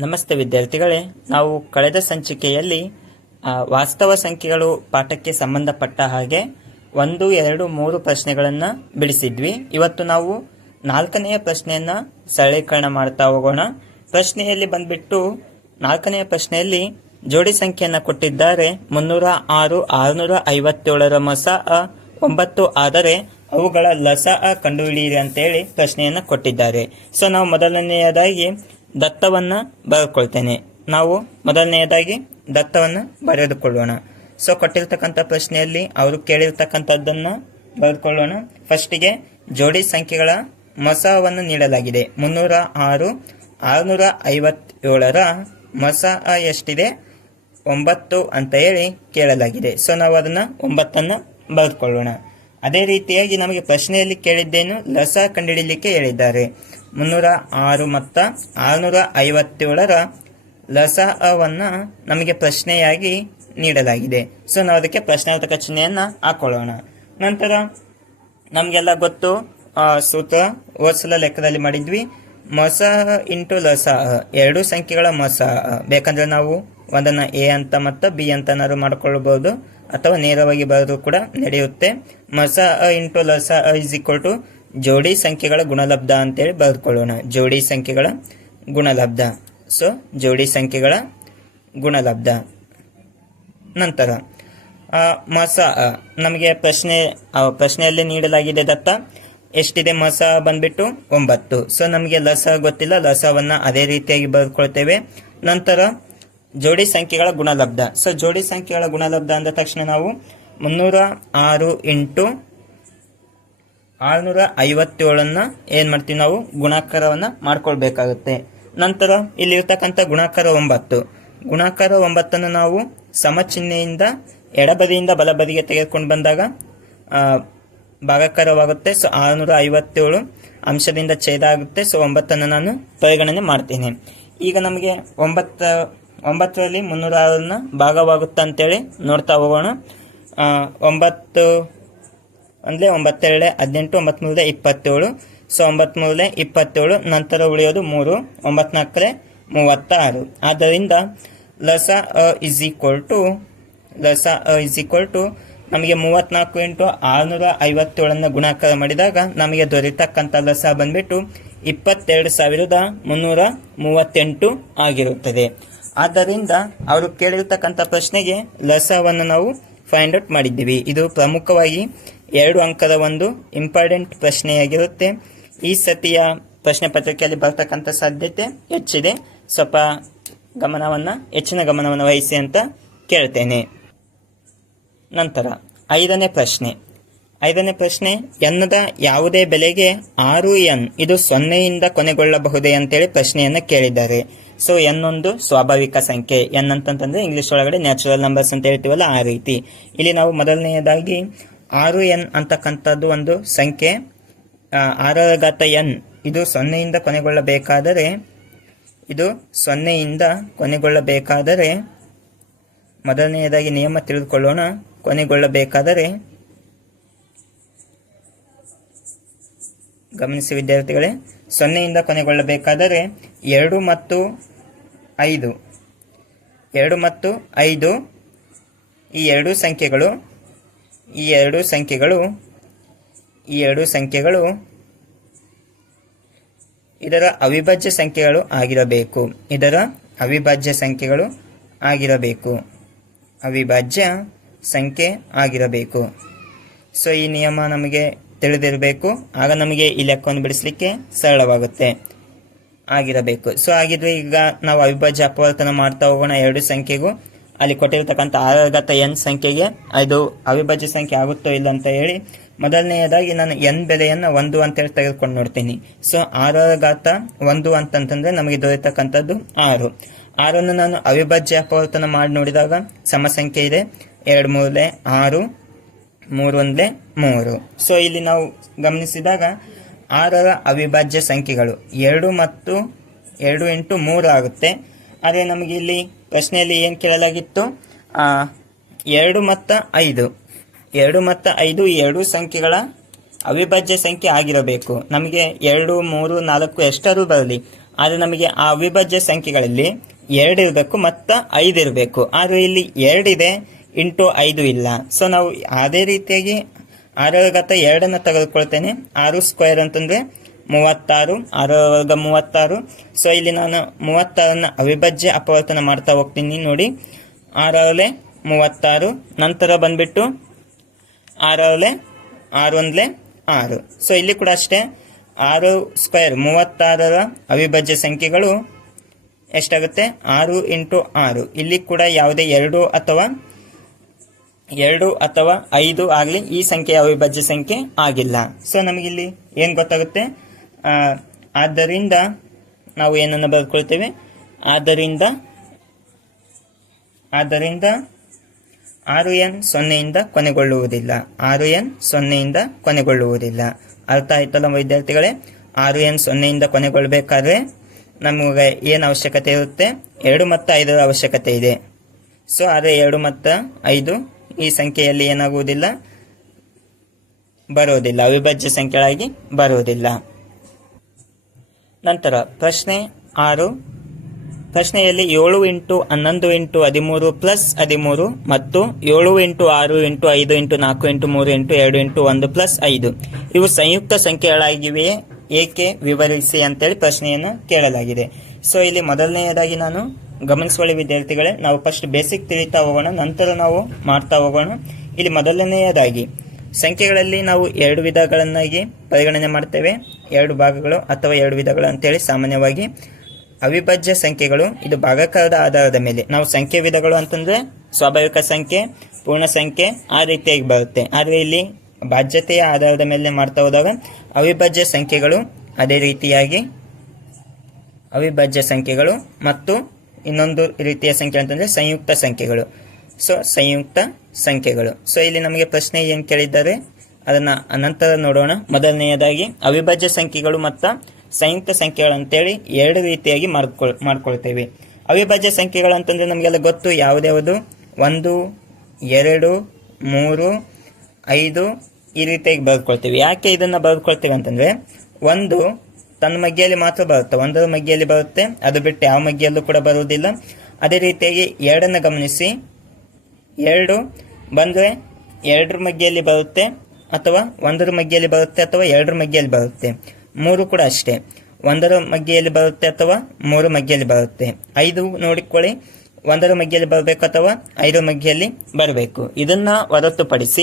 ನಮಸ್ತೆ ವಿದ್ಯಾರ್ಥಿಗಳೇ, ನಾವು ಕಳೆದ ಸಂಚಿಕೆಯಲ್ಲಿ ವಾಸ್ತವ ಸಂಖ್ಯೆಗಳು ಪಾಠಕ್ಕೆ ಸಂಬಂಧಪಟ್ಟ ಹಾಗೆ ಒಂದು, ಎರಡು, ಮೂರು ಪ್ರಶ್ನೆಗಳನ್ನು ಬಿಡಿಸಿದ್ವಿ. ಇವತ್ತು ನಾವು ನಾಲ್ಕನೆಯ ಪ್ರಶ್ನೆಯನ್ನ ಸರಳೀಕರಣ ಮಾಡ್ತಾ ಹೋಗೋಣ. ಪ್ರಶ್ನೆಯಲ್ಲಿ ಬಂದ್ಬಿಟ್ಟು ನಾಲ್ಕನೆಯ ಪ್ರಶ್ನೆಯಲ್ಲಿ ಜೋಡಿ ಸಂಖ್ಯೆಯನ್ನು ಕೊಟ್ಟಿದ್ದಾರೆ. ಮುನ್ನೂರ ಆರು, ಆರುನೂರ ಐವತ್ತೇಳರ ಮಸ ಒಂಬತ್ತು ಆದರೆ ಅವುಗಳ ಲಸ ಅ ಕಂಡುಹಿಡಿಯಿರಿ ಅಂತೇಳಿ ಪ್ರಶ್ನೆಯನ್ನ ಕೊಟ್ಟಿದ್ದಾರೆ. ಸೊ, ನಾವು ಮೊದಲನೆಯದಾಗಿ ದತ್ತವನ್ನ ಬರೆದುಕೊಳ್ತೇನೆ ನಾವು ಮೊದಲನೆಯದಾಗಿ ದತ್ತವನ್ನ ಬರೆದುಕೊಳ್ಳೋಣ. ಸೊ ಕೊಟ್ಟಿರ್ತಕ್ಕಂಥ ಪ್ರಶ್ನೆಯಲ್ಲಿ ಅವರು ಕೇಳಿರ್ತಕ್ಕಂಥದ್ದನ್ನು ಬರೆದುಕೊಳ್ಳೋಣ. ಫಸ್ಟಿಗೆ ಜೋಡಿ ಸಂಖ್ಯೆಗಳ ಮೊಸವನ್ನು ನೀಡಲಾಗಿದೆ. ಮುನ್ನೂರ ಆರು, ಆರುನೂರ ಐವತ್ತೇಳರ ಮೊಸ ಎಷ್ಟಿದೆ? ಒಂಬತ್ತು ಅಂತ ಹೇಳಿ ಕೇಳಲಾಗಿದೆ. ಸೊ ನಾವು ಅದನ್ನ ಒಂಬತ್ತನ್ನು ಬರೆದುಕೊಳ್ಳೋಣ. ಅದೇ ರೀತಿಯಾಗಿ ನಮಗೆ ಪ್ರಶ್ನೆಯಲ್ಲಿ ಕೇಳಿದ್ದೇನು? ಲಸ ಕಂಡುಹಿಡಿಯಲಿಕ್ಕೆ ಹೇಳಿದ್ದಾರೆ. ಮುನ್ನೂರ ಆರು ಮತ್ತು ಆರುನೂರ ಐವತ್ತೇಳರ ಲಸಹವನ್ನು ನಮಗೆ ಪ್ರಶ್ನೆಯಾಗಿ ನೀಡಲಾಗಿದೆ. ಸೊ ನಾವು ಅದಕ್ಕೆ ಪ್ರಶ್ನಾರ್ಥಕ ಚಿಹ್ನೆಯನ್ನ ಹಾಕೊಳ್ಳೋಣ. ನಂತರ ನಮಗೆಲ್ಲ ಗೊತ್ತು ಸೂತ್ರ ಓದ್ಸಲ ಲೆಕ್ಕದಲ್ಲಿ ಮಾಡಿದ್ವಿ. ಮಸಹ ಇಂಟು ಲಸ ಎರಡು ಸಂಖ್ಯೆಗಳ ಮಸ ಬೇಕಂದ್ರೆ ನಾವು ಒಂದನ್ನ ಎ ಅಂತ ಮತ್ತು ಬಿ ಅಂತನಾದ್ರು ಮಾಡ್ಕೊಳ್ಬಹುದು, ಅಥವಾ ನೇರವಾಗಿ ಬರೋದು ಕೂಡ ನಡೆಯುತ್ತೆ. ಮಸ ಇಂಟು ಲಸ ಇಸ್ ಈಕ್ವಲ್ ಟು ಜೋಡಿ ಸಂಖ್ಯೆಗಳ ಗುಣಲಬ್ಧ ಅಂತೇಳಿ ಬರೆದುಕೊಳ್ಳೋಣ. ಜೋಡಿ ಸಂಖ್ಯೆಗಳ ಗುಣಲಬ್ಧ. ಸೊ ಜೋಡಿ ಸಂಖ್ಯೆಗಳ ಗುಣಲಬ್ಧ. ನಂತರ ಮಸ ನಮಗೆ ಪ್ರಶ್ನೆ ಪ್ರಶ್ನೆಯಲ್ಲಿ ನೀಡಲಾಗಿದೆ ದತ್ತ. ಎಷ್ಟಿದೆ ಮಸ ಬಂದ್ಬಿಟ್ಟು? ಒಂಬತ್ತು. ಸೊ ನಮಗೆ ಲಸ ಗೊತ್ತಿಲ್ಲ. ಲಸವನ್ನ ಅದೇ ರೀತಿಯಾಗಿ ಬರ್ಕೊಳ್ತೇವೆ ನಂತರ, ಜೋಡಿ ಸಂಖ್ಯೆಗಳ ಗುಣಲಬ್ಧ. ಸೊ ಜೋಡಿ ಸಂಖ್ಯೆಗಳ ಗುಣಲಬ್ಧ ಅಂದ ತಕ್ಷಣ ನಾವು ಮುನ್ನೂರ ಆರು ಇಂಟು ಆರುನೂರ ಐವತ್ತೇಳನ್ನ ಏನ್ ಮಾಡ್ತೀವಿ ನಾವು? ಗುಣಾಕಾರವನ್ನ ಮಾಡ್ಕೊಳ್ಬೇಕಾಗುತ್ತೆ. ನಂತರ ಇಲ್ಲಿ ಇರ್ತಕ್ಕಂತ ಗುಣಾಕಾರ ಒಂಬತ್ತು. ಗುಣಾಕಾರ ಒಂಬತ್ತನ್ನು ನಾವು ಸಮಚಿಹ್ನೆಯಿಂದ ಎಡಬದಿಯಿಂದ ಬಲಬದಿಗೆ ತೆಗೆದುಕೊಂಡು ಬಂದಾಗ ಭಾಗಕಾರವಾಗುತ್ತೆ. ಸೊ ಆರುನೂರ ಐವತ್ತೇಳು ಅಂಶದಿಂದ ಛೇದ ಆಗುತ್ತೆ. ಸೊ, ಒಂಬತ್ತನ್ನು ನಾನು ಪರಿಗಣನೆ ಮಾಡ್ತೀನಿ. ಈಗ ನಮಗೆ ಒಂಬತ್ತ, ಒಂಬತ್ತರಲ್ಲಿ ಮುನ್ನೂರ ಆರನ್ನ ಭಾಗವಾಗುತ್ತಾ ಅಂತೇಳಿ ನೋಡ್ತಾ ಹೋಗೋಣ. ಒಂಬತ್ತು ಅಂದರೆ ಒಂಬತ್ತೆರಡೆ, ಹದಿನೆಂಟು ಒಂಬತ್ತು ಮೂರಲೆ ಇಪ್ಪತ್ತೇಳು. ಸೊ ಒಂಬತ್ತು ಮೂರಲೆ ಇಪ್ಪತ್ತೇಳು, ನಂತರ ಉಳಿಯೋದು ಮೂರು ಒಂಬತ್ನಾಲ್ಕರೆ ಮೂವತ್ತಾರು. ಆದ್ದರಿಂದ ಲಸ ಅ ಇಸ್ ಈಕ್ವಲ್ ಟು ಲಸ ಅ ಇಸ್ ಈಕ್ವಲ್ ಟು ನಮಗೆ ಮೂವತ್ನಾಲ್ಕು ಇಂಟು ಆರುನೂರ ಐವತ್ತೇಳನ್ನು ಗುಣಾಕಾರ ಮಾಡಿದಾಗ ನಮಗೆ ದೊರೆತಕ್ಕಂಥ ಲಸ ಬಂದ್ಬಿಟ್ಟು ಇಪ್ಪತ್ತೆರಡು ಸಾವಿರದ ಮುನ್ನೂರ ಮೂವತ್ತೆಂಟು ಆಗಿರುತ್ತದೆ. ಆದ್ದರಿಂದ ಅವರು ಕೇಳಿರ್ತಕ್ಕಂಥ ಪ್ರಶ್ನೆಗೆ ಲಸವನ್ನು ನಾವು ಫೈಂಡ್ ಔಟ್ ಮಾಡಿದ್ದೀವಿ. ಇದು ಪ್ರಮುಖವಾಗಿ ಎರಡು ಅಂಕದ ಒಂದು ಇಂಪಾರ್ಟೆಂಟ್ ಪ್ರಶ್ನೆಯಾಗಿರುತ್ತೆ. ಈ ಸತಿಯ ಪ್ರಶ್ನೆ ಪತ್ರಿಕೆಯಲ್ಲಿ ಬರ್ತಕ್ಕಂಥ ಸಾಧ್ಯತೆ ಹೆಚ್ಚಿದೆ. ಸ್ವಲ್ಪ ಗಮನವನ್ನು, ಹೆಚ್ಚಿನ ಗಮನವನ್ನು ವಹಿಸಿ ಅಂತ ಕೇಳ್ತೇನೆ. ನಂತರ ಐದನೇ ಪ್ರಶ್ನೆ. ಐದನೇ ಪ್ರಶ್ನೆ, ಎನ್ನದ ಯಾವುದೇ ಬೆಲೆಗೆ ಆರು ಎನ್, ಇದು ಸೊನ್ನೆಯಿಂದ ಕೊನೆಗೊಳ್ಳಬಹುದೇ ಅಂತೇಳಿ ಪ್ರಶ್ನೆಯನ್ನ ಕೇಳಿದ್ದಾರೆ. ಸೊ ಎನ್ ಒಂದು ಸ್ವಾಭಾವಿಕ ಸಂಖ್ಯೆ. ಎನ್ ಅಂತಂತಂದ್ರೆ ಇಂಗ್ಲಿಷ್ ಒಳಗಡೆ ನ್ಯಾಚುರಲ್ ನಂಬರ್ಸ್ ಅಂತ ಹೇಳ್ತೀವಲ್ಲ ಆ ರೀತಿ. ಇಲ್ಲಿ ನಾವು ಮೊದಲನೆಯದಾಗಿ ಆರು ಎನ್ ಅಂತಕ್ಕಂಥದ್ದು ಒಂದು ಸಂಖ್ಯೆ. ಆರರ ಘಾತ ಎನ್, ಇದು ಸೊನ್ನೆಯಿಂದ ಕೊನೆಗೊಳ್ಳಬೇಕಾದರೆ, ಇದು ಸೊನ್ನೆಯಿಂದ ಕೊನೆಗೊಳ್ಳಬೇಕಾದರೆ, ಮೊದಲನೆಯದಾಗಿ ನಿಯಮ ತಿಳಿದುಕೊಳ್ಳೋಣ. ಕೊನೆಗೊಳ್ಳಬೇಕಾದರೆ ಗಮನಿಸಿ ವಿದ್ಯಾರ್ಥಿಗಳೇ, ಸೊನ್ನೆಯಿಂದ ಕೊನೆಗೊಳ್ಳಬೇಕಾದರೆ ಎರಡು ಮತ್ತು ಐದು. ಎರಡು ಮತ್ತು ಐದು, ಈ ಎರಡು ಸಂಖ್ಯೆಗಳು, ಈ ಎರಡು ಸಂಖ್ಯೆಗಳು, ಈ ಎರಡು ಸಂಖ್ಯೆಗಳು ಇದರ ಅವಿಭಾಜ್ಯ ಸಂಖ್ಯೆಗಳು ಆಗಿರಬೇಕು. ಇದರ ಅವಿಭಾಜ್ಯ ಸಂಖ್ಯೆಗಳು ಆಗಿರಬೇಕು. ಅವಿಭಾಜ್ಯ ಸಂಖ್ಯೆ ಆಗಿರಬೇಕು. ಸೊ ಈ ನಿಯಮ ನಮಗೆ ತಿಳಿದಿರಬೇಕು. ಆಗ ನಮಗೆ ಈ ಲೆಕ್ಕವನ್ನು ಬಿಡಿಸಲಿಕ್ಕೆ ಸರಳವಾಗುತ್ತೆ. ಆಗಿರಬೇಕು. ಸೊ ಆಗಿದ್ರೆ ಈಗ ನಾವು ಅವಿಭಾಜ್ಯ ಅಪವರ್ತನ ಮಾಡ್ತಾ ಹೋಗೋಣ ಎರಡು ಸಂಖ್ಯೆಗೂ. ಅಲ್ಲಿ ಕೊಟ್ಟಿರ್ತಕ್ಕಂಥ ಆರಗತ ಎನ್ ಸಂಖ್ಯೆಗೆ ಇದು ಅವಿಭಾಜ್ಯ ಸಂಖ್ಯೆ ಆಗುತ್ತೋ ಇಲ್ಲ ಅಂತ ಹೇಳಿ ಮೊದಲನೆಯದಾಗಿ ನಾನು ಎನ್ ಬೆಲೆಯನ್ನು ಒಂದು ಅಂತೇಳಿ ತೆಗೆದುಕೊಂಡು ನೋಡ್ತೀನಿ. ಸೊ ಆರರ ಘಾತ ಒಂದು ಅಂತಂತಂದ್ರೆ ನಮಗೆ ದೊರೆತಕ್ಕಂಥದ್ದು ಆರು. ಆರನ್ನು ನಾನು ಅವಿಭಾಜ್ಯ ಅಪವರ್ತನ ಮಾಡಿ ನೋಡಿದಾಗ ಸಮ ಸಂಖ್ಯೆ ಇದೆ. ಎರಡು ಮೂರಲೆ ಆರು ಮೂರು ಒಂದೇ ಮೂರು. ಸೊ ಇಲ್ಲಿ ನಾವು ಗಮನಿಸಿದಾಗ ಆರರ ಅವಿಭಾಜ್ಯ ಸಂಖ್ಯೆಗಳು ಎರಡು ಮತ್ತು ಎರಡು ಎಂಟು ಮೂರು ಆಗುತ್ತೆ. ಅದೇ ನಮಗೆ ಇಲ್ಲಿ ಪ್ರಶ್ನೆಯಲ್ಲಿ ಏನು ಕೇಳಲಾಗಿತ್ತು? ಎರಡು ಮತ್ತು ಐದು. ಎರಡು ಮತ್ತು ಐದು ಎರಡು ಸಂಖ್ಯೆಗಳ ಅವಿಭಾಜ್ಯ ಸಂಖ್ಯೆ ಆಗಿರಬೇಕು. ನಮಗೆ ಎರಡು, ಮೂರು, ನಾಲ್ಕು ಎಷ್ಟಾದರೂ ಬರಲಿ. ಆದರೆ ನಮಗೆ ಆ ಅವಿಭಾಜ್ಯ ಸಂಖ್ಯೆಗಳಲ್ಲಿ ಎರಡು ಇರಬೇಕು ಮತ್ತು ಐದು ಇರಬೇಕು. ಆದರೆ ಇಲ್ಲಿ ಎರಡಿದೆ ಇಂಟು ಐದು ಇಲ್ಲ. ಸೊ ನಾವು ಅದೇ ರೀತಿಯಾಗಿ ಆರರ ಘಾತ ಎರಡನ್ನು ತೆಗೆದುಕೊಳ್ತೇನೆ. ಆರು ಸ್ಕ್ವೇರ್ ಅಂತಂದರೆ ಮೂವತ್ತಾರು ಆರರ ವರ್ಗ ಮೂವತ್ತಾರು. ಸೊ ಇಲ್ಲಿ ನಾನು ಮೂವತ್ತಾರನ್ನು ಅವಿಭಾಜ್ಯ ಅಪವರ್ತನ ಮಾಡ್ತಾ ಹೋಗ್ತೀನಿ ನೋಡಿ. ಆರರಲೆ ಮೂವತ್ತಾರು. ನಂತರ ಬಂದ್ಬಿಟ್ಟು ಆರರಲೆ ಆರು ಒಂದ್ಲೆ ಆರು. ಸೊ ಇಲ್ಲಿ ಕೂಡ ಅಷ್ಟೇ ಆರು ಸ್ಕ್ವೇರ್ ಮೂವತ್ತಾರರ ಅವಿಭಾಜ್ಯ ಸಂಖ್ಯೆಗಳು ಎಷ್ಟಾಗುತ್ತೆ? ಆರು ಇಂಟು ಆರು. ಇಲ್ಲಿ ಕೂಡ ಯಾವುದೇ ಎರಡು ಅಥವಾ ಎರಡು ಅಥವಾ ಐದು ಆಗಲಿ ಈ ಸಂಖ್ಯೆ ಅವಿಭಾಜ್ಯ ಸಂಖ್ಯೆ ಆಗಿಲ್ಲ. ಸೊ ನಮಗಿಲ್ಲಿ ಏನು ಗೊತ್ತಾಗುತ್ತೆ? ಆದ್ದರಿಂದ ನಾವು ಏನನ್ನು ಬರೆದುಕೊಳ್ತೇವೆ ಆದ್ದರಿಂದ ಆದ್ದರಿಂದ ಆರು ಎನ್ ಸೊನ್ನೆಯಿಂದ ಕೊನೆಗೊಳ್ಳುವುದಿಲ್ಲ. ಆರು ಎನ್ ಸೊನ್ನೆಯಿಂದ ಕೊನೆಗೊಳ್ಳುವುದಿಲ್ಲ. ಅರ್ಥ ಆಯ್ತಲ್ಲ ವಿದ್ಯಾರ್ಥಿಗಳೇ? ಆರು ಎನ್ ಸೊನ್ನೆಯಿಂದ ಕೊನೆಗೊಳ್ಳಬೇಕಾದ್ರೆ ನಮಗೆ ಏನು ಅವಶ್ಯಕತೆ ಇರುತ್ತೆ? ಎರಡು ಮತ್ತು ಐದರ ಅವಶ್ಯಕತೆ ಇದೆ. ಸೊ ಆದರೆ ಎರಡು ಮತ್ತು ಐದು ಈ ಸಂಖ್ಯೆಯಲ್ಲಿ ಏನಾಗುವುದಿಲ್ಲ? ಬರುವುದಿಲ್ಲ. ಅವಿಭಾಜ್ಯ ಸಂಖ್ಯೆಗಳಾಗಿ ಬರುವುದಿಲ್ಲ. ನಂತರ ಪ್ರಶ್ನೆ ಆರು. ಪ್ರಶ್ನೆಯಲ್ಲಿ ಏಳು ಇಂಟು ಹನ್ನೊಂದು ಇಂಟು ಹದಿಮೂರು ಪ್ಲಸ್ ಹದಿಮೂರು ಮತ್ತು ಏಳು ಇಂಟು ಆರು ಇಂಟು ಐದು ಇಂಟು ನಾಲ್ಕು ಇಂಟು ಮೂರು ಇಂಟು ಎರಡು ಇಂಟು ಒಂದು ಪ್ಲಸ್ ಐದು. ಇವು ಸಂಯುಕ್ತ ಸಂಖ್ಯೆಗಳಾಗಿವೆಯೇ ಏಕೆ? ವಿವರಿಸಿ ಅಂತೇಳಿ ಪ್ರಶ್ನೆಯನ್ನು ಕೇಳಲಾಗಿದೆ. ಸೊ ಇಲ್ಲಿ ಮೊದಲನೆಯದಾಗಿ ನಾನು ಗಮನಿಸುವಳಿ ವಿದ್ಯಾರ್ಥಿಗಳೇ, ನಾವು ಫಸ್ಟ್ ಬೇಸಿಕ್ ತಿಳಿತಾ ಹೋಗೋಣ, ನಂತರ ನಾವು ಮಾಡ್ತಾ ಹೋಗೋಣ. ಇಲ್ಲಿ ಮೊದಲನೆಯದಾಗಿ, ಸಂಖ್ಯೆಗಳಲ್ಲಿ ನಾವು ಎರಡು ವಿಧಗಳನ್ನಾಗಿ ಪರಿಗಣನೆ ಮಾಡ್ತೇವೆ. ಎರಡು ಭಾಗಗಳು ಅಥವಾ ಎರಡು ವಿಧಗಳು ಅಂತೇಳಿ ಸಾಮಾನ್ಯವಾಗಿ ಅವಿಭಾಜ್ಯ ಸಂಖ್ಯೆಗಳು, ಇದು ಭಾಗಾಕಾರದ ಆಧಾರದ ಮೇಲೆ. ನಾವು ಸಂಖ್ಯೆ ವಿಧಗಳು ಅಂತಂದ್ರೆ ಸ್ವಾಭಾವಿಕ ಸಂಖ್ಯೆ, ಪೂರ್ಣ ಸಂಖ್ಯೆ, ಆ ರೀತಿಯಾಗಿ ಬರುತ್ತೆ. ಆದರೆ ಇಲ್ಲಿ ಬಾಧ್ಯತೆಯ ಆಧಾರದ ಮೇಲೆ ಮಾಡ್ತಾ ಹೋದಾಗ, ಅವಿಭಾಜ್ಯ ಸಂಖ್ಯೆಗಳು ಅದೇ ರೀತಿಯಾಗಿ ಅವಿಭಾಜ್ಯ ಸಂಖ್ಯೆಗಳು ಮತ್ತು ಇನ್ನೊಂದು ರೀತಿಯ ಸಂಖ್ಯೆ ಅಂತಂದ್ರೆ ಸಂಯುಕ್ತ ಸಂಖ್ಯೆಗಳು. ಸೊ ಸಂಯುಕ್ತ ಸಂಖ್ಯೆಗಳು. ಸೊ ಇಲ್ಲಿ ನಮಗೆ ಪ್ರಶ್ನೆ ಏನು ಕೇಳಿದ್ದಾರೆ? ಅದನ್ನ ಅನಂತರ ನೋಡೋಣ. ಮೊದಲನೆಯದಾಗಿ, ಅವಿಭಾಜ್ಯ ಸಂಖ್ಯೆಗಳು ಮತ್ತು ಸಂಯುಕ್ತ ಸಂಖ್ಯೆಗಳು ಅಂತೇಳಿ ಎರಡು ರೀತಿಯಾಗಿ ಮಾಡ್ಕೊಳ್, ಮಾಡ್ಕೊಳ್ತೇವೆ. ಅವಿಭಾಜ್ಯ ಸಂಖ್ಯೆಗಳು ಅಂತಂದ್ರೆ ನಮಗೆಲ್ಲ ಗೊತ್ತು ಯಾವ್ದ್ಯಾವುದು ಒಂದು, ಎರಡು, ಮೂರು, ಐದು ಈ ರೀತಿಯಾಗಿ ಬರೆದುಕೊಳ್ತೀವಿ. ಯಾಕೆ ಇದನ್ನ ಬರೆದುಕೊಳ್ತೀವಿ ಅಂತಂದ್ರೆ, ಒಂದು ತನ್ನ ಮಗ್ಗಿಯಲ್ಲಿ ಮಾತ್ರ ಬರುತ್ತೆ. ಒಂದರ ಮಗ್ಗಿಯಲ್ಲಿ ಬರುತ್ತೆ, ಅದು ಬಿಟ್ಟು ಯಾವ ಮಗ್ಗಿಯಲ್ಲೂ ಕೂಡ ಬರುವುದಿಲ್ಲ. ಅದೇ ರೀತಿಯಾಗಿ ಎರಡನ್ನು ಗಮನಿಸಿ. ಎರಡು ಬಂದರೆ ಎರಡರ ಮಗ್ಗಿಯಲ್ಲಿ ಬರುತ್ತೆ ಅಥವಾ ಒಂದರ ಮಗ್ಗಿಯಲ್ಲಿ ಬರುತ್ತೆ ಅಥವಾ ಎರಡರ ಮಗ್ಗಿಯಲ್ಲಿ ಬರುತ್ತೆ. ಮೂರು ಕೂಡ ಅಷ್ಟೇ. ಒಂದರ ಮಗ್ಗಿಯಲ್ಲಿ ಬರುತ್ತೆ ಅಥವಾ ಮೂರು ಮಗ್ಗಿಯಲ್ಲಿ ಬರುತ್ತೆ. ಐದು ನೋಡಿಕೊಳ್ಳಿ. ಒಂದರ ಮಗ್ಗಿಯಲ್ಲಿ ಬರಬೇಕು ಅಥವಾ ಐದರ ಮಗ್ಗಿಯಲ್ಲಿ ಬರಬೇಕು. ಇದನ್ನ ಹೊರತುಪಡಿಸಿ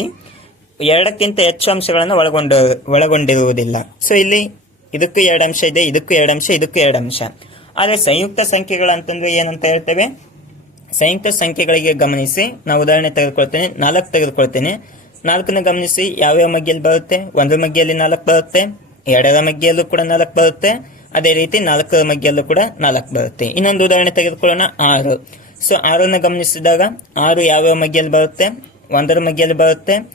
ಎರಡಕ್ಕಿಂತ ಹೆಚ್ಚು ಅಂಶಗಳನ್ನು ಒಳಗೊಂಡ, ಒಳಗೊಂಡಿರುವುದಿಲ್ಲ. ಸೊ ಇಲ್ಲಿ ಇದಕ್ಕೂ ಎರಡು ಅಂಶ ಇದೆ, ಇದಕ್ಕೂ ಎರಡು ಅಂಶ, ಇದಕ್ಕೂ ಎರಡು ಅಂಶ. ಆದರೆ ಸಂಯುಕ್ತ ಸಂಖ್ಯೆಗಳು ಅಂತಂದ್ರೆ ಏನಂತ ಹೇಳ್ತೇವೆ? ಸಂಯುಕ್ತ ಸಂಖ್ಯೆಗಳಿಗೆ ಗಮನಿಸಿ, ನಾವು ಉದಾಹರಣೆ ತೆಗೆದುಕೊಳ್ತೇನೆ, ನಾಲ್ಕು ತೆಗೆದುಕೊಳ್ತೇನೆ. ನಾಲ್ಕನ್ನು ಗಮನಿಸಿ, ಯಾವ್ಯಾವ ಮಗ್ಗಿಯಲ್ಲಿ ಬರುತ್ತೆ? ಒಂದರ ಮಗ್ಗಿಯಲ್ಲಿ ನಾಲ್ಕು ಬರುತ್ತೆ, ಎರಡರ ಮಗ್ಗಿಯಲ್ಲೂ ಕೂಡ ನಾಲ್ಕು ಬರುತ್ತೆ, ಅದೇ ರೀತಿ ನಾಲ್ಕರ ಮಗ್ಗಿಯಲ್ಲೂ ಕೂಡ ನಾಲ್ಕು ಬರುತ್ತೆ. ಇನ್ನೊಂದು ಉದಾಹರಣೆ ತೆಗೆದುಕೊಳ್ಳೋಣ, ಆರು. ಸೊ, ಆರನ್ನು ಗಮನಿಸಿದಾಗ, ಆರು ಯಾವ್ಯಾವ ಮಗ್ಗಿಯಲ್ಲಿ ಬರುತ್ತೆ? ಒಂದರ ಮಗ್ಗಿಯಲ್ಲಿ ಬರುತ್ತೆ,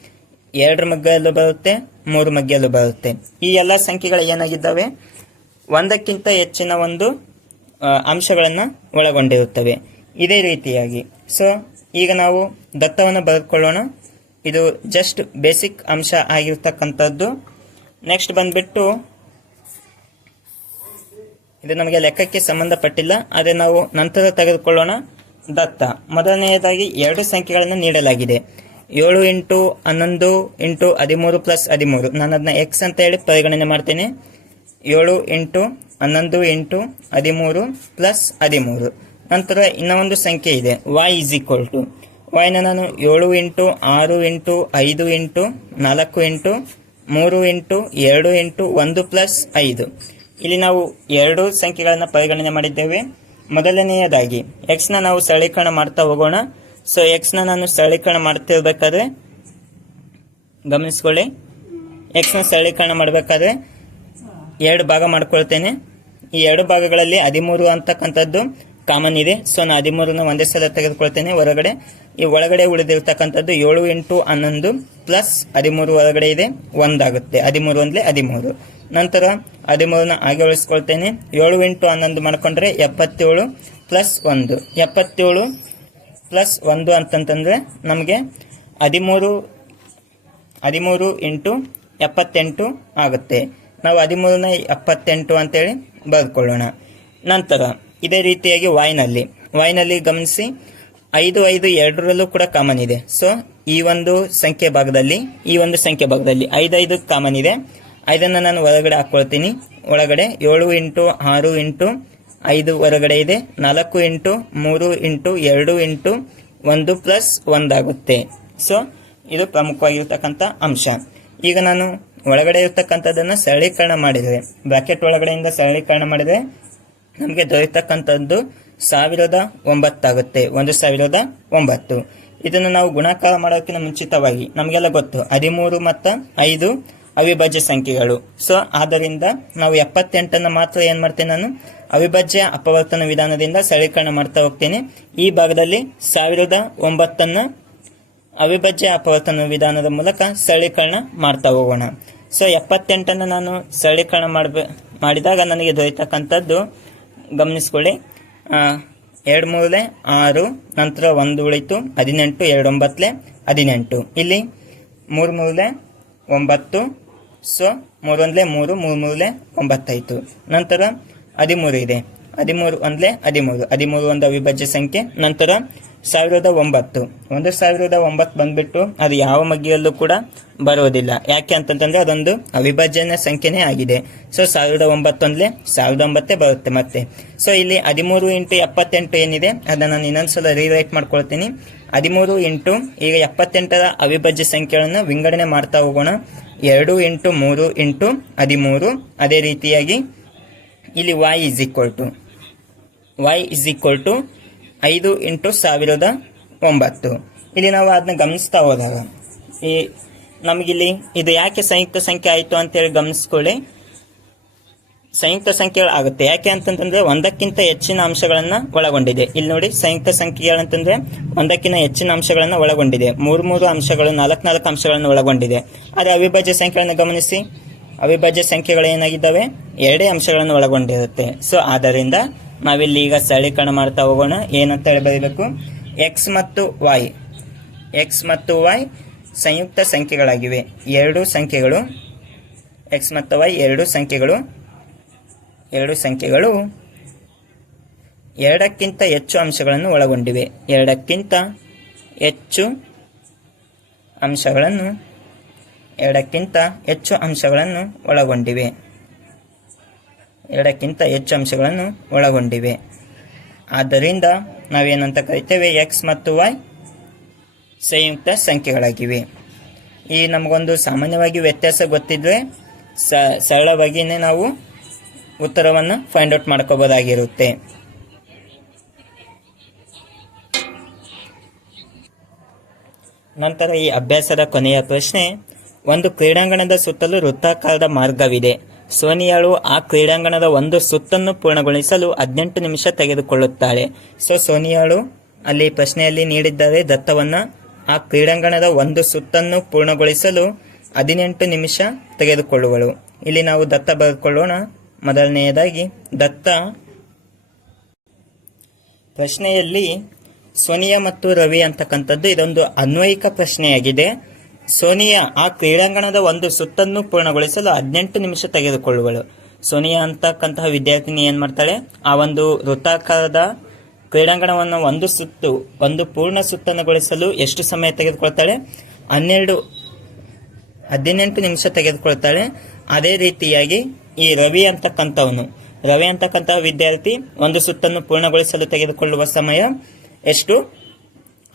ಎರಡರ ಮಗ್ಗಲ್ಲೂ ಬರುತ್ತೆ ಮೂರು ಮಗ್ಗಿಯಲು ಬರುತ್ತೆ. ಈ ಎಲ್ಲ ಸಂಖ್ಯೆಗಳು ಏನಾಗಿದ್ದಾವೆ? ಒಂದಕ್ಕಿಂತ ಹೆಚ್ಚಿನ ಒಂದು ಅಂಶಗಳನ್ನು ಒಳಗೊಂಡಿರುತ್ತವೆ. ಇದೇ ರೀತಿಯಾಗಿ. ಸೊ ಈಗ ನಾವು ದತ್ತವನ್ನು ಬರೆದುಕೊಳ್ಳೋಣ ಇದು ಜಸ್ಟ್ ಬೇಸಿಕ್ ಅಂಶ ಆಗಿರ್ತಕ್ಕಂಥದ್ದು. ನೆಕ್ಸ್ಟ್ ಬಂದ್ಬಿಟ್ಟು, ಇದು ನಮಗೆ ಲೆಕ್ಕಕ್ಕೆ ಸಂಬಂಧಪಟ್ಟಿಲ್ಲ, ಆದರೆ ನಾವು ನಂತರ ತೆಗೆದುಕೊಳ್ಳೋಣ. ದತ್ತ. ಮೊದಲನೆಯದಾಗಿ ಎರಡು ಸಂಖ್ಯೆಗಳನ್ನು ನೀಡಲಾಗಿದೆ. ಏಳು ಇಂಟು ಹನ್ನೊಂದು ಇಂಟು ಹದಿಮೂರು ಪ್ಲಸ್ ಹದಿಮೂರು. ನಾನು ಅದನ್ನ ಎಕ್ಸ್ ಅಂತ ಹೇಳಿ ಪರಿಗಣನೆ ಮಾಡ್ತೇನೆ. ಏಳು ಇಂಟು ಹನ್ನೊಂದು ಇಂಟು ಹದಿಮೂರು ಪ್ಲಸ್ ಹದಿಮೂರು. ನಂತರ ಇನ್ನೊಂದು ಸಂಖ್ಯೆ ಇದೆ. ವಾಯ್ ಈಸ್ ಈಕ್ವಲ್ ಟು ವಾಯ್ನ ನಾನು ಏಳು ಇಂಟು ಆರು ಇಂಟು ಐದು ಇಂಟು ನಾಲ್ಕು ಇಂಟು ಮೂರು ಇಂಟು ಎರಡು ಇಂಟು ಒಂದು ಪ್ಲಸ್ ಐದು. ಇಲ್ಲಿ ನಾವು ಎರಡು ಸಂಖ್ಯೆಗಳನ್ನು ಪರಿಗಣನೆ ಮಾಡಿದ್ದೇವೆ. ಮೊದಲನೆಯದಾಗಿ ಎಕ್ಸ್ನ ನಾವು ಸರಳೀಕರಣ ಮಾಡ್ತಾ ಹೋಗೋಣ. ಸೊ ನ ನಾನು ಸರಳೀಕರಣ ಮಾಡ್ತಿರ್ಬೇಕಾದ್ರೆ, ಗಮನಿಸ್ಕೊಳ್ಳಿ. ಎಕ್ಸ್ನ ಸರಳೀಕರಣ ಮಾಡಬೇಕಾದ್ರೆ, ಎರಡು ಭಾಗ ಮಾಡ್ಕೊಳ್ತೇನೆ. ಈ ಎರಡು ಭಾಗಗಳಲ್ಲಿ ಹದಿಮೂರು ಅಂತಕ್ಕಂಥದ್ದು ಕಾಮನ್ ಇದೆ. ಸೊ ನಾನು ಹದಿಮೂರನ್ನ ಒಂದೇ ಸಲ ತೆಗೆದುಕೊಳ್ತೇನೆ ಹೊರಗಡೆ. ಈ ಒಳಗಡೆ ಉಳಿದಿರ್ತಕ್ಕಂಥದ್ದು ಏಳು ಇಂಟು ಹನ್ನೊಂದು ಪ್ಲಸ್ ಹದಿಮೂರು ಹೊರಗಡೆ ಇದೆ, ಒಂದಾಗುತ್ತೆ. ಹದಿಮೂರು ಒಂದ್ಲೆ ಹದಿಮೂರು. ನಂತರ ಹದಿಮೂರನ್ನ ಹಾಗೆ ಉಳಿಸ್ಕೊಳ್ತೇನೆ. ಏಳು ಇಂಟು ಹನ್ನೊಂದು ಮಾಡಿಕೊಂಡ್ರೆ ಎಪ್ಪತ್ತೇಳು ಪ್ಲಸ್ ಒಂದು. ಎಪ್ಪತ್ತೇಳು ಪ್ಲಸ್ ಒಂದು ಅಂತಂತಂದರೆ ನಮಗೆ ಹದಿಮೂರು ಹದಿಮೂರು ಇಂಟು ಎಪ್ಪತ್ತೆಂಟು ಆಗುತ್ತೆ. ನಾವು ಹದಿಮೂರನ್ನ ಎಪ್ಪತ್ತೆಂಟು ಅಂತೇಳಿ ಬರೆದುಕೊಳ್ಳೋಣ. ನಂತರ ಇದೇ ರೀತಿಯಾಗಿ ವಾಯ್ನಲ್ಲಿ ವಾಯ್ನಲ್ಲಿ ಗಮನಿಸಿ, ಐದು ಐದು ಎರಡರಲ್ಲೂ ಕೂಡ ಕಾಮನ್ ಇದೆ. ಸೊ ಈ ಒಂದು ಸಂಖ್ಯೆ ಭಾಗದಲ್ಲಿ, ಈ ಒಂದು ಸಂಖ್ಯೆ ಭಾಗದಲ್ಲಿ ಐದು ಐದು ಕಾಮನ್ ಇದೆ. ಐದನ್ನು ನಾನು ಹೊರಗಡೆ ಹಾಕ್ಕೊಳ್ತೀನಿ. ಒಳಗಡೆ ಏಳು ಇಂಟು ಆರು ಇಂಟು ಐದು ಹೊರಗಡೆ ಇದೆ. ನಾಲ್ಕು ಇಂಟು ಮೂರು ಇಂಟು ಎರಡು ಇಂಟು ಒಂದು ಪ್ಲಸ್ ಒಂದಾಗುತ್ತೆ. ಸೊ ಇದು ಪ್ರಮುಖವಾಗಿರ್ತಕ್ಕಂಥ ಅಂಶ. ಈಗ ನಾನು ಒಳಗಡೆ ಇರತಕ್ಕಂಥದ್ದನ್ನು ಸರಳೀಕರಣ ಮಾಡಿದರೆ ಬ್ರಾಕೆಟ್ ಒಳಗಡೆಯಿಂದ ಸರಳೀಕರಣ ಮಾಡಿದರೆ ನಮಗೆ ದೊರೆಯತಕ್ಕಂಥದ್ದು ಸಾವಿರದ ಒಂಬತ್ತಾಗುತ್ತೆ. ಒಂದು ಸಾವಿರದ ಒಂಬತ್ತು. ಇದನ್ನು ನಾವು ಗುಣಾಕಾರ ಮಾಡೋಕ್ಕಿಂತ ಮುಂಚಿತವಾಗಿ, ನಮಗೆಲ್ಲ ಗೊತ್ತು, ಹದಿಮೂರು ಮತ್ತು ಐದು ಅವಿಭಾಜ್ಯ ಸಂಖ್ಯೆಗಳು. ಸೊ ಆದ್ದರಿಂದ ನಾವು ಎಪ್ಪತ್ತೆಂಟನ್ನು ಮಾತ್ರ ಏನು ಮಾಡ್ತೇನೆ ನಾನು? ಅವಿಭಾಜ್ಯ ಅಪವರ್ತನ ವಿಧಾನದಿಂದ ಸರಳೀಕರಣ ಮಾಡ್ತಾ ಹೋಗ್ತೇನೆ. ಈ ಭಾಗದಲ್ಲಿ ಸಾವಿರದ ಒಂಬತ್ತನ್ನ ಅವಿಭಾಜ್ಯ ಅಪವರ್ತನ ವಿಧಾನದ ಮೂಲಕ ಸರಳೀಕರಣ ಮಾಡ್ತಾ ಹೋಗೋಣ. ಸೊ ಎಪ್ಪತ್ತೆಂಟನ್ನು ನಾನು ಸರಳೀಕರಣ ಮಾಡಬೇ, ಮಾಡಿದಾಗ ನನಗೆ ದೊರೆತಕ್ಕಂಥದ್ದು ಗಮನಿಸ್ಕೊಳ್ಳಿ. ಎರಡು ಮೂರಲೆ ಆರು, ನಂತರ ಒಂದು ಉಳಿತು ಹದಿನೆಂಟು, ಎರಡು ಒಂಬತ್ತಲೆ ಹದಿನೆಂಟು. ಇಲ್ಲಿ ಮೂರು ಮೂರಲೆ ಒಂಬತ್ತು, ಸೊ ಮೂರೊಂದಲೆ ಮೂರು ಮೂರು ಮೂರಲೆ ಒಂಬತ್ತಾಯಿತು ನಂತರ ಹದಿಮೂರು ಇದೆ. ಹದಿಮೂರು ಒಂದಲೇ ಹದಿಮೂರು. ಹದಿಮೂರು ಒಂದು ಅವಿಭಾಜ್ಯ ಸಂಖ್ಯೆ. ನಂತರ ಸಾವಿರದ ಒಂಬತ್ತು. ಒಂದು ಸಾವಿರದ ಒಂಬತ್ತು ಬಂದ್ಬಿಟ್ಟು ಅದು ಯಾವ ಮಗ್ಗಿಯಲ್ಲೂ ಕೂಡ ಬರೋದಿಲ್ಲ ಯಾಕೆ ಅಂತಂತಂದ್ರೆ ಅದೊಂದು ಅವಿಭಾಜ್ಯನ ಸಂಖ್ಯೆನೇ ಆಗಿದೆ. ಸೊ ಸಾವಿರದ ಒಂಬತ್ತೊಂದಲೇ ಸಾವಿರದ ಒಂಬತ್ತೇ ಬರುತ್ತೆ ಮತ್ತೆ. ಸೊ ಇಲ್ಲಿ ಹದಿಮೂರು ಇಂಟು ಎಪ್ಪತ್ತೆಂಟು ಏನಿದೆ? ಅದನ್ನು ನಾನು ಇನ್ನೊಂದ್ಸಲ ರೀರೈಟ್ ಮಾಡ್ಕೊಳ್ತೀನಿ. ಹದಿಮೂರು ಇಂಟು ಈಗ ಎಪ್ಪತ್ತೆಂಟರ ಅವಿಭಾಜ್ಯ ಸಂಖ್ಯೆಗಳನ್ನು ವಿಂಗಡಣೆ ಮಾಡ್ತಾ ಹೋಗೋಣ. ಎರಡು ಇಂಟು ಮೂರು ಇಂಟು ಹದಿಮೂರು. ಅದೇ ರೀತಿಯಾಗಿ ಇಲ್ಲಿ y is equal to y is equal to ಐದು ಇಂಟು ಸಾವಿರದ ಒಂಬತ್ತು. ಇಲ್ಲಿ ನಾವು ಅದನ್ನ ಗಮನಿಸ್ತಾ ಹೋದಾಗ, ಈ ನಮಗಿಲ್ಲಿ ಇದು ಯಾಕೆ ಸಂಯುಕ್ತ ಸಂಖ್ಯೆ ಆಯಿತು ಅಂತೇಳಿ ಗಮನಿಸ್ಕೊಳ್ಳಿ. ಸಂಯುಕ್ತ ಸಂಖ್ಯೆಗಳು ಆಗುತ್ತೆ. ಯಾಕೆ ಅಂತಂತಂದ್ರೆ ಒಂದಕ್ಕಿಂತ ಹೆಚ್ಚಿನ ಅಂಶಗಳನ್ನು ಒಳಗೊಂಡಿದೆ. ಇಲ್ಲಿ ನೋಡಿ ಸಂಯುಕ್ತ ಸಂಖ್ಯೆಗಳಂತಂದ್ರೆ ಒಂದಕ್ಕಿಂತ ಹೆಚ್ಚಿನ ಅಂಶಗಳನ್ನು ಒಳಗೊಂಡಿದೆ. ಮೂರು ಮೂರು ಅಂಶಗಳು, ನಾಲ್ಕು ನಾಲ್ಕು ಅಂಶಗಳನ್ನು ಒಳಗೊಂಡಿದೆ. ಆದರೆ ಅವಿಭಾಜ್ಯ ಸಂಖ್ಯೆಗಳನ್ನು ಗಮನಿಸಿ. ಅವಿಭಾಜ್ಯ ಸಂಖ್ಯೆಗಳು ಏನಾಗಿದ್ದಾವೆ? ಎರಡೇ ಅಂಶಗಳನ್ನು ಒಳಗೊಂಡಿರುತ್ತೆ. ಸೊ ಆದ್ದರಿಂದ ನಾವಿಲ್ಲಿ ಈಗ ಸರಳೀಕರಣ ಮಾಡ್ತಾ ಹೋಗೋಣ. ಏನಂತ ಹೇಳಿ ಬರೀಬೇಕು? ಎಕ್ಸ್ ಮತ್ತು ವೈ ಎಕ್ಸ್ ಮತ್ತು ವೈ ಸಂಯುಕ್ತ ಸಂಖ್ಯೆಗಳಾಗಿವೆ. ಎರಡು ಸಂಖ್ಯೆಗಳು. ಎಕ್ಸ್ ಮತ್ತು ವೈ ಎರಡು ಸಂಖ್ಯೆಗಳು. ಎರಡು ಸಂಖ್ಯೆಗಳು. ಎರಡಕ್ಕಿಂತ ಹೆಚ್ಚು ಅಂಶಗಳನ್ನು ಒಳಗೊಂಡಿವೆ. ಎರಡಕ್ಕಿಂತ ಹೆಚ್ಚು ಅಂಶಗಳನ್ನು ಎರಡಕ್ಕಿಂತ ಹೆಚ್ಚು ಅಂಶಗಳನ್ನು ಒಳಗೊಂಡಿವೆ. ಎರಡಕ್ಕಿಂತ ಹೆಚ್ಚು ಅಂಶಗಳನ್ನು ಒಳಗೊಂಡಿವೆ. ಆದ್ದರಿಂದ ನಾವೇನಂತ ಕರಿತೇವೆ? ಎಕ್ಸ್ ಮತ್ತು ವೈ ಸಂಯುಕ್ತ ಸಂಖ್ಯೆಗಳಾಗಿವೆ. ಈ ನಮಗೊಂದು ಸಾಮಾನ್ಯವಾಗಿ ವ್ಯತ್ಯಾಸ ಗೊತ್ತಿದ್ರೆ ಸ, ಸರಳವಾಗಿಯೇ ನಾವು ಉತ್ತರವನ್ನು ಫೈಂಡ್ ಔಟ್ ಮಾಡ್ಕೋಬೋದಾಗಿರುತ್ತೆ. ನಂತರ ಈ ಅಭ್ಯಾಸದ ಕೊನೆಯ ಪ್ರಶ್ನೆ, ಒಂದು ಕ್ರೀಡಾಂಗಣದ ಸುತ್ತಲೂ ವೃತ್ತಾಕಾರದ ಮಾರ್ಗವಿದೆ. ಸೋನಿಯಾಳು ಆ ಕ್ರೀಡಾಂಗಣದ ಒಂದು ಸುತ್ತನ್ನು ಪೂರ್ಣಗೊಳಿಸಲು ಹದಿನೆಂಟು ನಿಮಿಷ ತೆಗೆದುಕೊಳ್ಳುತ್ತಾಳೆ. ಸೊ ಸೋನಿಯಾಳು ಅಲ್ಲಿ ಪ್ರಶ್ನೆಯಲ್ಲಿ ನೀಡಿದ್ದಾರೆ, ದತ್ತವನ್ನು ಆ ಕ್ರೀಡಾಂಗಣದ ಒಂದು ಸುತ್ತನ್ನು ಪೂರ್ಣಗೊಳಿಸಲು ಹದಿನೆಂಟು ನಿಮಿಷ ತೆಗೆದುಕೊಳ್ಳುವಳು. ಇಲ್ಲಿ ನಾವು ದತ್ತ ಬರೆದುಕೊಳ್ಳೋಣ ಮೊದಲನೆಯದಾಗಿ, ದತ್ತ ಪ್ರಶ್ನೆಯಲ್ಲಿ ಸೋನಿಯಾ ಮತ್ತು ರವಿ ಅಂತಕ್ಕಂಥದ್ದು ಇದೊಂದು ಅನ್ವಯಿಕ ಪ್ರಶ್ನೆಯಾಗಿದೆ. ಸೋನಿಯಾ ಆ ಕ್ರೀಡಾಂಗಣದ ಒಂದು ಸುತ್ತನ್ನು ಪೂರ್ಣಗೊಳಿಸಲು ಹದಿನೆಂಟು ನಿಮಿಷ ತೆಗೆದುಕೊಳ್ಳುವಳು. ಸೋನಿಯಾ ಅಂತಕ್ಕಂತಹ ವಿದ್ಯಾರ್ಥಿನಿ ಏನ್ ಮಾಡ್ತಾಳೆ? ಆ ಒಂದು ವೃತ್ತಾಕಾರದ ಕ್ರೀಡಾಂಗಣವನ್ನು ಒಂದು ಸುತ್ತು, ಒಂದು ಪೂರ್ಣ ಸುತ್ತನ್ನುಗೊಳಿಸಲು ಎಷ್ಟು ಸಮಯ ತೆಗೆದುಕೊಳ್ತಾಳೆ? ಹನ್ನೆರಡು, ಹದಿನೆಂಟು ನಿಮಿಷ ತೆಗೆದುಕೊಳ್ತಾಳೆ. ಅದೇ ರೀತಿಯಾಗಿ ಈ ರವಿ ಅಂತಕ್ಕಂಥವನು. ರವಿ ಅಂತಕ್ಕಂತಹ ವಿದ್ಯಾರ್ಥಿ ಒಂದು ಸುತ್ತನ್ನು ಪೂರ್ಣಗೊಳಿಸಲು ತೆಗೆದುಕೊಳ್ಳುವ ಸಮಯ ಎಷ್ಟು?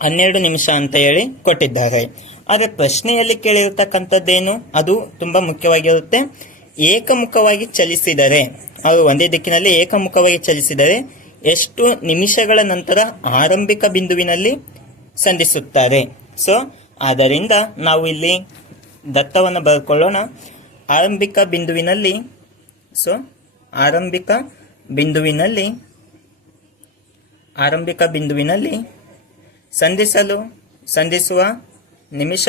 ಹನ್ನೆರಡು ನಿಮಿಷ ಅಂತ ಹೇಳಿ ಕೊಟ್ಟಿದ್ದಾರೆ. ಆದರೆ ಪ್ರಶ್ನೆಯಲ್ಲಿ ಕೇಳಿರತಕ್ಕಂಥದ್ದೇನು? ಅದು ತುಂಬಾ ಮುಖ್ಯವಾಗಿರುತ್ತೆ. ಏಕಮುಖವಾಗಿ ಚಲಿಸಿದರೆ ಅವರು ಒಂದೇ ದಿಕ್ಕಿನಲ್ಲಿ ಏಕಮುಖವಾಗಿ ಚಲಿಸಿದರೆ ಎಷ್ಟು ನಿಮಿಷಗಳ ನಂತರ ಆರಂಭಿಕ ಬಿಂದುವಿನಲ್ಲಿ ಸಂಧಿಸುತ್ತಾರೆ. ಸೊ ಆದ್ದರಿಂದ ನಾವು ಇಲ್ಲಿ ದತ್ತವನ್ನು ಬರ್ಕೊಳ್ಳೋಣ. ಆರಂಭಿಕ ಬಿಂದುವಿನಲ್ಲಿ ಸೊ ಆರಂಭಿಕ ಬಿಂದುವಿನಲ್ಲಿ ಆರಂಭಿಕ ಬಿಂದುವಿನಲ್ಲಿ ಸಂಧಿಸಲು, ಸಂಧಿಸುವ ನಿಮಿಷ,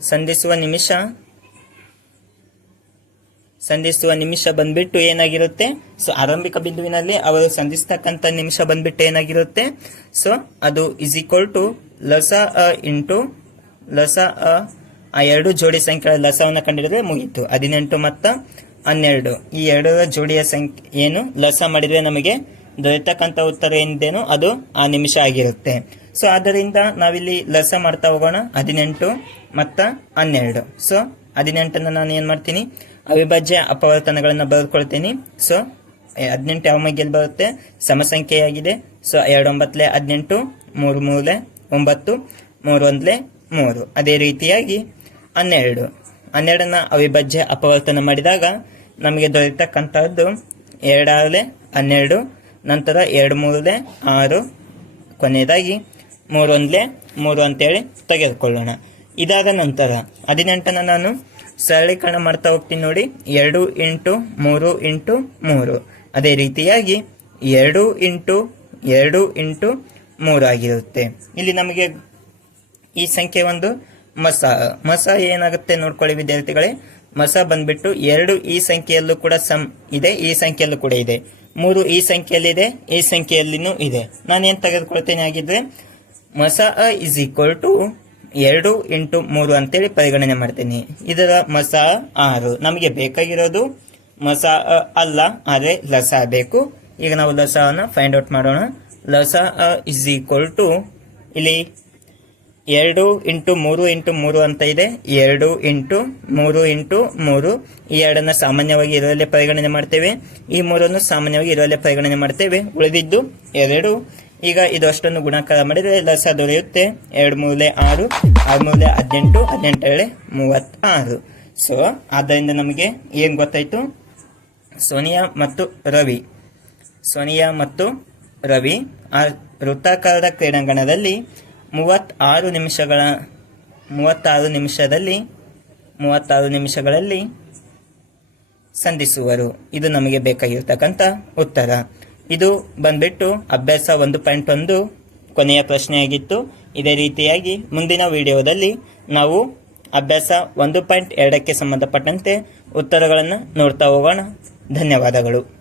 ಸಂಧಿಸುವ ನಿಮಿಷ ಸಂಧಿಸುವ ನಿಮಿಷ ಬಂದ್ಬಿಟ್ಟು ಏನಾಗಿರುತ್ತೆ? ಸೊ ಆರಂಭಿಕ ಬಿಂದುವಿನಲ್ಲಿ ಅವರು ಸಂಧಿಸ್ತಕ್ಕಂಥ ನಿಮಿಷ ಬಂದ್ಬಿಟ್ಟು ಏನಾಗಿರುತ್ತೆ? ಸೊ ಅದು ಇಸ್ ಈಕ್ವಲ್ ಟು ಲಸ ಅ ಇಂಟು ಲಸ ಅ, ಆ ಎರಡು ಜೋಡಿ ಸಂಖ್ಯೆಗಳ ಲಸವನ್ನು ಕಂಡಿಡಿದ್ರೆ ಮುಗೀತು. ಹದಿನೆಂಟು ಮತ್ತು ಹನ್ನೆರಡು. ಈ ಎರಡರ ಜೋಡಿಯ ಸಂಖ್ಯೆ ಏನು? ಲಸ ಮಾಡಿದ್ರೆ ನಮಗೆ ದೊರೆತಕ್ಕಂಥ ಉತ್ತರ ಏನಿದೇನೋ ಅದು ಆ ನಿಮಿಷ ಆಗಿರುತ್ತೆ. ಸೊ ಆದ್ದರಿಂದ ನಾವಿಲ್ಲಿ ಲಸ ಮಾಡ್ತಾ ಹೋಗೋಣ. ಹದಿನೆಂಟು ಮತ್ತು ಹನ್ನೆರಡು. ಸೊ ಹದಿನೆಂಟನ್ನು ನಾನು ಏನು ಮಾಡ್ತೀನಿ? ಅವಿಭಾಜ್ಯ ಅಪವರ್ತನಗಳನ್ನು ಬರೆದುಕೊಳ್ತೀನಿ. ಸೊ ಹದಿನೆಂಟು ಯಾವ ಮಗ್ಗೆಯಲ್ಲಿ ಬರುತ್ತೆ? ಸಮಸಂಖ್ಯೆಯಾಗಿದೆ. ಸೊ ಎರಡು ಒಂಬತ್ತಲೆ ಹದಿನೆಂಟು, ಮೂರು ಮೂರಲೆ ಒಂಬತ್ತು, ಮೂರು ಒಂದಲೆ ಮೂರು. ಅದೇ ರೀತಿಯಾಗಿ ಹನ್ನೆರಡು. ಹನ್ನೆರಡನ್ನು ಅವಿಭಾಜ್ಯ ಅಪವರ್ತನ ಮಾಡಿದಾಗ ನಮಗೆ ದೊರೆತಕ್ಕಂಥದ್ದು ಎರಡಾರಲೆ ಹನ್ನೆರಡು, ನಂತರ ಎರಡು ಮೂರಲೆ ಆರು. ಕೊನೆಯದಾಗಿ ಮೂರು ಒಂದಲೆ, ಮೂರು ಅಂತೇಳಿ ತೆಗೆದುಕೊಳ್ಳೋಣ. ಇದಾದ ನಂತರ ಹದಿನೆಂಟನ್ನು ನಾನು ಸರಳೀಕರಣ ಮಾಡ್ತಾ ಹೋಗ್ತೀನಿ ನೋಡಿ. ಎರಡು ಇಂಟು ಮೂರು ಇಂಟು ಮೂರು. ಅದೇ ರೀತಿಯಾಗಿ ಎರಡು ಇಂಟು ಎರಡು ಇಂಟು ಮೂರು ಆಗಿರುತ್ತೆ. ಇಲ್ಲಿ ನಮಗೆ ಈ ಸಂಖ್ಯೆ ಒಂದು ಮಸ. ಮಸ ಏನಾಗುತ್ತೆ ನೋಡ್ಕೊಳ್ಳಿ ವಿದ್ಯಾರ್ಥಿಗಳೇ. ಮಸ ಬಂದ್ಬಿಟ್ಟು ಎರಡು ಈ ಸಂಖ್ಯೆಯಲ್ಲೂ ಕೂಡ ಸಮ್ ಇದೆ, ಈ ಸಂಖ್ಯೆಯಲ್ಲೂ ಕೂಡ ಇದೆ. ಮೂರು ಈ ಸಂಖ್ಯೆಯಲ್ಲಿದೆ, ಈ ಸಂಖ್ಯೆಯಲ್ಲಿನೂ ಇದೆ. ನಾನು ಏನು ತೆಗೆದುಕೊಳ್ತೇನೆ ಆಗಿದ್ರೆ ಮಸ ಇಸ್ ಈಕ್ವಲ್ ಟು ಎರಡು ಇಂಟು ಮೂರು ಅಂತೇಳಿ ಪರಿಗಣನೆ ಮಾಡ್ತೀನಿ. ಇದರ ಮಸ ಆರು. ನಮಗೆ ಬೇಕಾಗಿರೋದು ಮಸ ಅಲ್ಲ, ಆದರೆ ಲಸ ಬೇಕು. ಈಗ ನಾವು ಲಸವನ್ನು ಫೈಂಡ್ ಔಟ್ ಮಾಡೋಣ. ಲಸ ಇಸ್ ಈಕ್ವಲ್ ಟು ಇಲ್ಲಿ ಎರಡು ಇಂಟು ಮೂರು ಇಂಟು ಮೂರು ಅಂತ ಇದೆ. ಎರಡು ಇಂಟು ಮೂರು ಇಂಟು ಮೂರು. ಈ ಎರಡನ್ನು ಸಾಮಾನ್ಯವಾಗಿ ಇರೋಲ್ಲೇ ಪರಿಗಣನೆ ಮಾಡ್ತೇವೆ. ಈ ಮೂರನ್ನು ಸಾಮಾನ್ಯವಾಗಿ ಇರೋಲ್ಲೇ ಪರಿಗಣನೆ ಮಾಡ್ತೇವೆ. ಉಳಿದಿದ್ದು ಎರಡು. ಈಗ ಇದು ಅಷ್ಟೊಂದು ಗುಣಾಕಾರ ಮಾಡಿದರೆ ಲಸ ದೊರೆಯುತ್ತೆ. ಎರಡು ಮೂಲೆ ಆರು ಆರು ಮೂಲೆ ಹದಿನೆಂಟು ಹದಿನೆಂಟೇಳೆ ಮೂವತ್ತಾರು. ಸೊ ಆದ್ದರಿಂದ ನಮಗೆ ಏನು ಗೊತ್ತಾಯಿತು? ಸೋನಿಯಾ ಮತ್ತು ರವಿ. ಸೋನಿಯಾ ಮತ್ತು ರವಿ, ಆ ವೃತ್ತಾಕಾರದ ಕ್ರೀಡಾಂಗಣದಲ್ಲಿ ಮೂವತ್ತಾರು ನಿಮಿಷಗಳ, ಮೂವತ್ತಾರು ನಿಮಿಷದಲ್ಲಿ, ಮೂವತ್ತಾರು ನಿಮಿಷಗಳಲ್ಲಿ ಸಂಧಿಸುವರು. ಇದು ನಮಗೆ ಬೇಕಾಗಿರ್ತಕ್ಕಂಥ ಉತ್ತರ. ಇದು ಬಂದ್ಬಿಟ್ಟು ಅಭ್ಯಾಸ ಒಂದು ಪಾಯಿಂಟ್ ಒಂದು ಕೊನೆಯ ಪ್ರಶ್ನೆಯಾಗಿತ್ತು. ಇದೇ ರೀತಿಯಾಗಿ ಮುಂದಿನ ವಿಡಿಯೋದಲ್ಲಿ ನಾವು ಅಭ್ಯಾಸ ಒಂದು ಪಾಯಿಂಟ್ ಎರಡಕ್ಕೆ ಸಂಬಂಧಪಟ್ಟಂತೆ ಉತ್ತರಗಳನ್ನು ನೋಡ್ತಾ ಹೋಗೋಣ. ಧನ್ಯವಾದಗಳು.